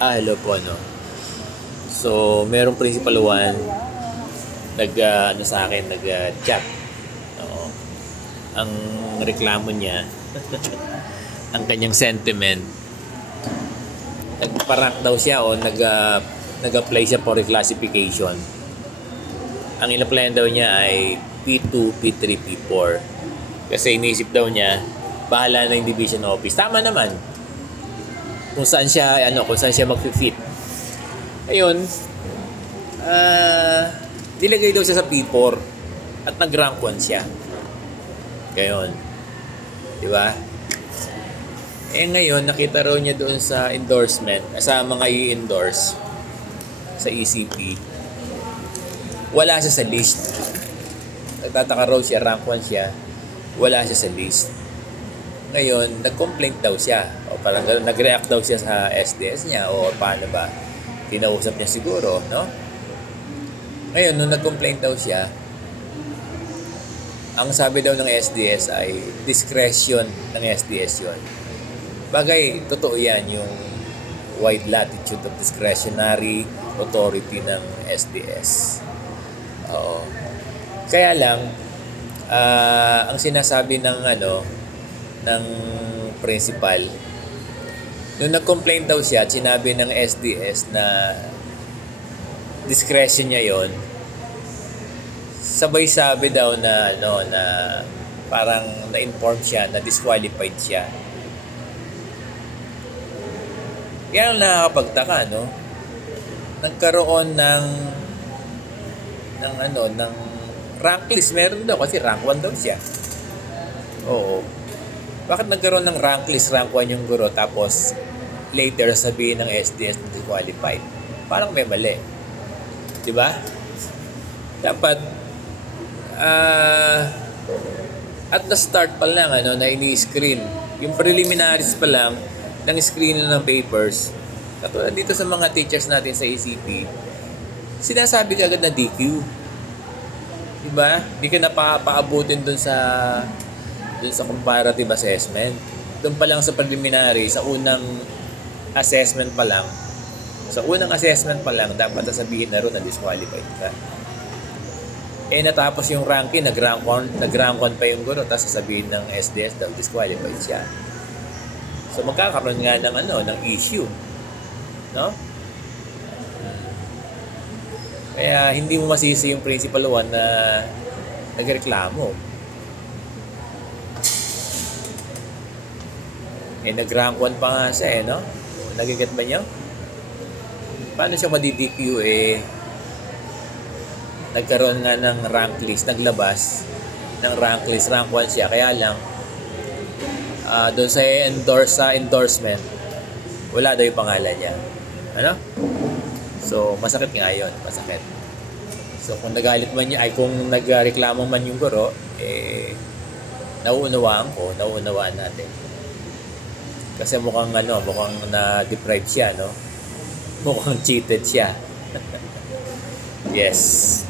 Hello po, no. So, merong principal one ano sa akin, chat. Oo. Ang reklamo niya, ang kanyang sentiment, nagparank daw siya o nag-apply siya for reclassification. Ang in-applyan daw niya ay P2, P3, P4. Kasi iniisip daw niya, bahala na yung division office. Tama naman. Kung saan siya mag-fit. Ayun, nilagay daw siya sa P4 at nag-rank 1 siya. Gayon. Di ba? Ngayon, nakita raw niya doon sa endorsement, sa mga i-endorse sa ECP, wala siya sa list. Nagtataka raw siya, rank 1 siya, wala siya sa list. Ngayon, nag-complaint daw siya. O parang nag-react daw siya sa SDS niya o paano ba? Kinausap niya siguro, no? Ngayon, nung nag-complaint daw siya, ang sabi daw ng SDS ay discretion ng SDS yun. Bagay, totoo yan, yung wide latitude of discretionary authority ng SDS. Oo. Kaya lang, ang sinasabi ng ng principal, nung nag-complaint daw siya at sinabi ng SDS na discretion niya yon, sabay sabi daw na na parang na-inform siya na disqualified siya. Yan ang nakakapagtaka, no? Nagkaroon ng rank list. Meron daw kasi rank 1 daw siya. Oo. Bakit nagkaroon ng rank list, rank 1 yung guro, tapos later sabihin ng SDS na disqualified? Parang may mali. Di ba? Dapat at the start pa lang na ini-screen. Yung preliminaries pa lang ng screen ng papers. Katulad dito sa mga teachers natin sa ECP, sinasabi ka agad na DQ. Diba? Di ka na paabutin dun sa comparative assessment. Doon pa lang sa preliminary, sa unang assessment pa lang, dapat sasabihin na rin na disqualified ka. Natapos yung ranking, nag-rank 1 pa yung guro, tapos sasabihin ng SDS daw disqualified siya. So magkakaroon nga ng issue, no? Kaya hindi mo masisi yung principal one na nagreklamo. Nag-rank 1 pa nga siya, no? Nagiget ba niya? Paano siya madi-DQ nagkaroon nga ng rank list, naglabas ng rank list, rank 1 siya, kaya lang doon sa endorsement wala daw yung pangalan niya. Ano? So masakit nga yun, masakit. So kung nagalit man niya, kung nagreklamo man yung guro, nauunawaan natin. Kasi mukhang na-deprive siya, no? Mukhang cheated siya. Yes.